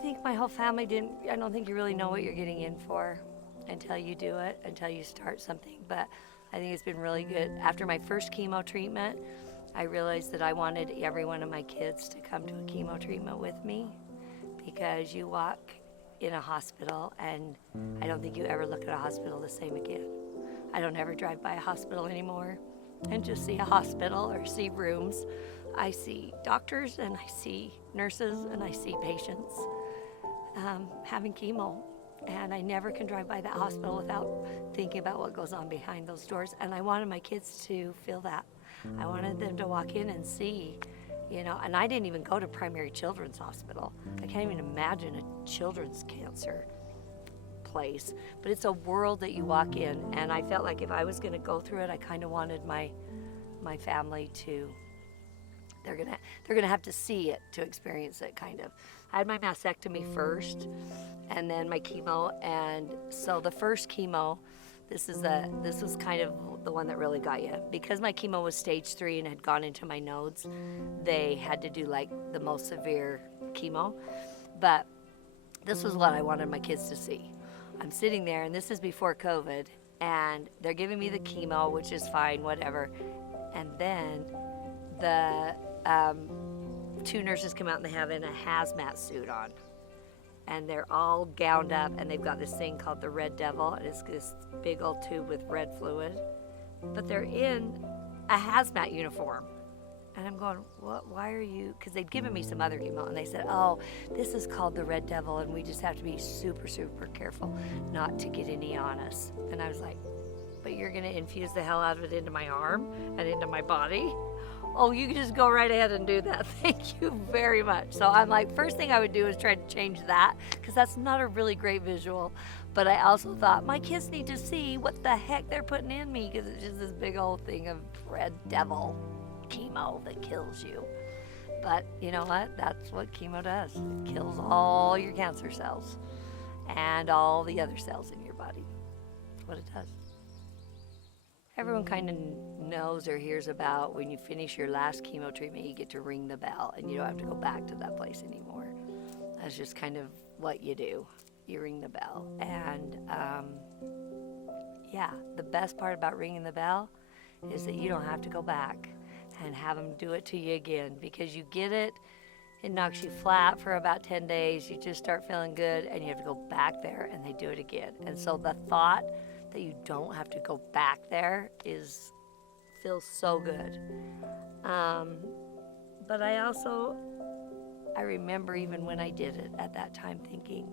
think my whole family didn't, I don't think you really know what you're getting in for until you do it, until you start something. But I think it's been really good. After my first chemo treatment, I realized that I wanted every one of my kids to come to a chemo treatment with me, because you walk in a hospital and I don't think you ever look at a hospital the same again. I don't ever drive by a hospital anymore and just see a hospital or see rooms. I see doctors and I see nurses and I see patients having chemo. And I never can drive by that hospital without thinking about what goes on behind those doors. And I wanted my kids to feel that. I wanted them to walk in and see, you know, and I didn't even go to primary children's hospital. I can't even imagine a children's cancer place, but it's a world that you walk in. And I felt like if I was gonna go through it, I kind of wanted my family to, they're gonna have to see it to experience it, kind of. I had my mastectomy first and then my chemo, and so the first chemo, this was kind of the one that really got you. Because my chemo was stage 3 and had gone into my nodes, they had to do like the most severe chemo. But this was what I wanted my kids to see. I'm sitting there, and this is before COVID, and they're giving me the chemo, which is fine, whatever. And then the 2 nurses come out and they have in a hazmat suit on. And they're all gowned up, and they've got this thing called the Red Devil, and it's this big old tube with red fluid. But they're in a hazmat uniform. And I'm going, what? Why are you? Because they'd given me some other chemo, and they said, oh, this is called the Red Devil, and we just have to be super, super careful not to get any on us. And I was like, but you're going to infuse the hell out of it into my arm and into my body? Oh, you can just go right ahead and do that. Thank you very much. So I'm like, first thing I would do is try to change that, because that's not a really great visual. But I also thought, my kids need to see what the heck they're putting in me, because it's just this big old thing of Red Devil chemo that kills you. But you know what? That's what chemo does. It kills all your cancer cells and all the other cells in your body. That's what it does. Everyone kind of knows or hears about when you finish your last chemo treatment, you get to ring the bell and you don't have to go back to that place anymore. That's just kind of what you do. You ring the bell. And yeah, the best part about ringing the bell is that you don't have to go back and have them do it to you again, because you get it, it knocks you flat for about 10 days, you just start feeling good, and you have to go back there and they do it again. And so the thought that you don't have to go back there feels so good. But I remember even when I did it at that time thinking,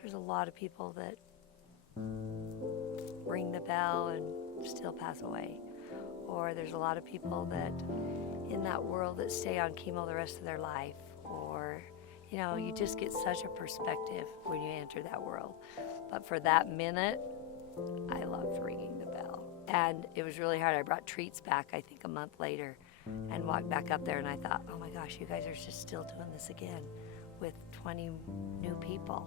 there's a lot of people that ring the bell and still pass away. Or there's a lot of people that in that world that stay on chemo the rest of their life. Or, you know, you just get such a perspective when you enter that world. But for that minute, I loved ringing the bell. And it was really hard. I brought treats back, I think, a month later, and walked back up there, and I thought, oh my gosh, you guys are just still doing this again with 20 new people.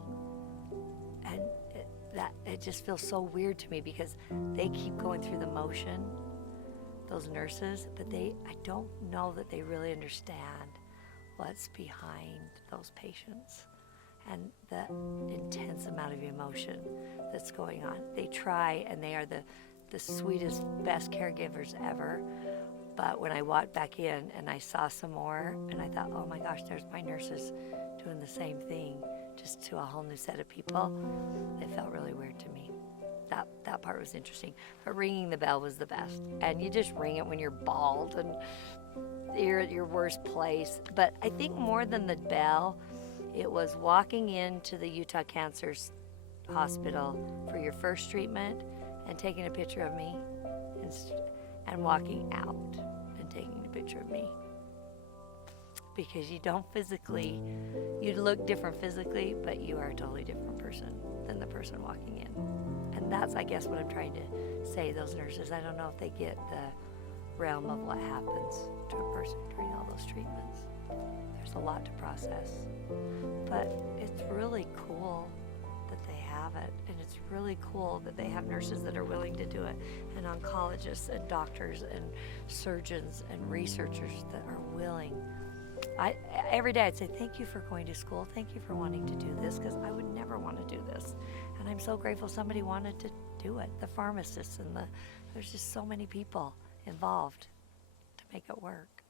And it just feels so weird to me, because they keep going through the motion, those nurses, but I don't know that they really understand what's behind those patients and the intense amount of emotion that's going on. They try, and they are the sweetest, best caregivers ever. But when I walked back in and I saw some more, and I thought, oh my gosh, there's my nurses doing the same thing, just to a whole new set of people, it felt really weird to me. That part was interesting. But ringing the bell was the best. And you just ring it when you're bald and you're at your worst place. But I think more than the bell, it was walking into the Utah Cancer Hospital for your first treatment and taking a picture of me, and walking out and taking a picture of me. Because you don't physically, you look different physically, but you are a totally different person than the person walking in. And that's, I guess, what I'm trying to say, those nurses, I don't know if they get the realm of what happens to a person during all those treatments. There's a lot to process. But it's really cool that they have it, and it's really cool that they have nurses that are willing to do it, and oncologists and doctors and surgeons and researchers that are willing I every day I'd say, thank you for going to school. Thank you for wanting to do this, because I would never want to do this. And I'm so grateful somebody wanted to do it. The pharmacists and there's just so many people involved to make it work.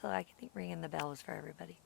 So I think ringing the bell was for everybody.